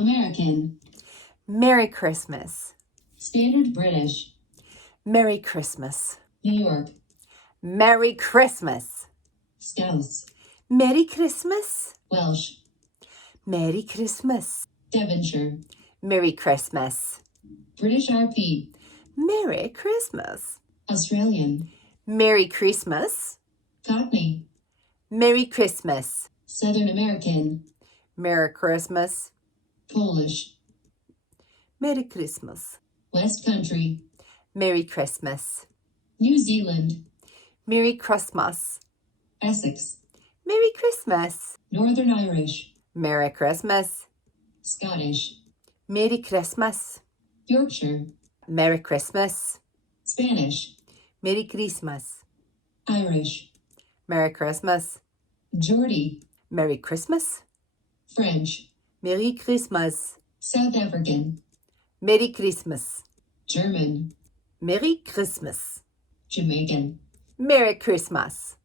American. Merry Christmas. Standard British. Merry Christmas. New York. Merry Christmas. Scouse. Merry Christmas. Welsh. Merry Christmas. Devonshire. Merry Christmas. British RP. Merry Christmas. Australian. Merry Christmas. Cockney. Merry Christmas. Southern American. Merry Christmas. Polish. Merry Christmas. West Country. Merry Christmas. New Zealand. Merry Christmas. Essex. Merry Christmas. Northern Irish. Merry Christmas. Scottish. Merry Christmas. Yorkshire. Merry Christmas. Spanish. Merry Christmas. Irish. Merry Christmas. Geordie. Merry Christmas. French. Merry Christmas. South African. Merry Christmas. German. Merry Christmas. Jamaican. Merry Christmas.